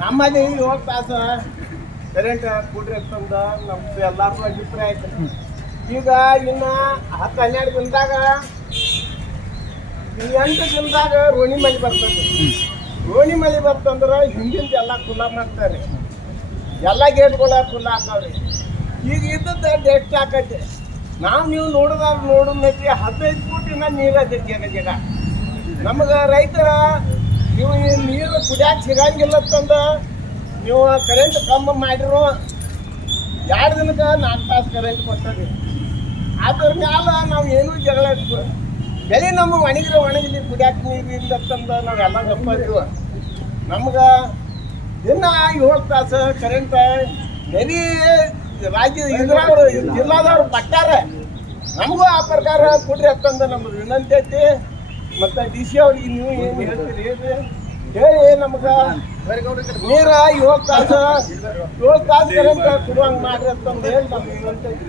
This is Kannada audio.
ನಮ್ಮಲ್ಲಿ 7 ತಾಸು ಕರೆಂಟ್ ಕೊಡ್ರಿ ಅಂತಂದ ನಮ್ದು ಎಲ್ಲಾರ್ದು ಅಭಿಪ್ರಾಯ ಐತೆ. ಈಗ ಇನ್ನು 10-12 ದಿನದಾಗ 8 ದಿನದಾಗ ರೋಣಿ ಮಳೆ ಬರ್ತದೆ. ರೋಣಿ ಮಳೆ ಬರ್ತಂದ್ರೆ ಹಿಂದಿಂದ ಎಲ್ಲ ಖುಲ್ಲಾ ಮಾಡ್ತಾರೆ, ಎಲ್ಲ ಗೇಟ್ಗಳ ಖುಲ್ಲಾ ಹಾಕವ್ರಿ. ಈಗ ಇದ್ದದ್ದು ಎಷ್ಟು ಆಕೈತೆ ನೀವು ನೋಡೋದೈತಿ 15 ಫೂಟಿನ ನೀರು ಐತೆ ಜಗ. ನಮಗೆ ರೈತರ ನೀವು ಈ ನೀರು ಕುಡಿಯಾಕ ಸಿಗಂಗಿಲ್ಲತ್ತಂದ ನೀವು ಕರೆಂಟ್ ಕಮ್ಮಿ ಮಾಡಿರು 2 ದಿನಕ್ಕೆ 4 ತಾಸು ಕರೆಂಟ್ ಕೊಡ್ತದೆ. ಅದ್ರ ಮ್ಯಾಲ ನಾವು ಏನೂ ಜಗಳ ಬೆಲೆ ನಮ್ಮ ಒಣಗಿಲಿ ಕುಡಿಯಾಕ ನೀರು ಇಲ್ಲತ್ತಂದ ನಾವೆಲ್ಲ ಗಪ್ಪಿದ್ವು. ನಮ್ಗೆ ದಿನ 7 ತಾಸು ಕರೆಂಟ್ ಬೆಲೆ ರಾಜ್ಯ ಇದ್ರವ್ರು ಜಿಲ್ಲಾದವ್ರು ಪಟ್ಟಾರ. ನಮಗೂ ಆ ಪ್ರಕಾರ ಕೊಡ್ರಿ ಅಂತಂದ ನಮ್ದು ವಿನಂತಿ ಐತಿ. ಮತ್ತು ಡಿ ಸಿ ಅವ್ರಿಗೆ ನೀವು ಏನು ಹೇಳ್ತೀರಿ ಹೇಳಿ ನಮ್ಗೆ ನೀರು 7 ತಾಸು ಕರೆಂಟ್ ಕೊಡುವಂಗೆ ಮಾಡ್ರಿ ಅಂತಂದು ಹೇಳಿ ನಮ್ಗೆ ವಿನಂತಿ ಐತಿ.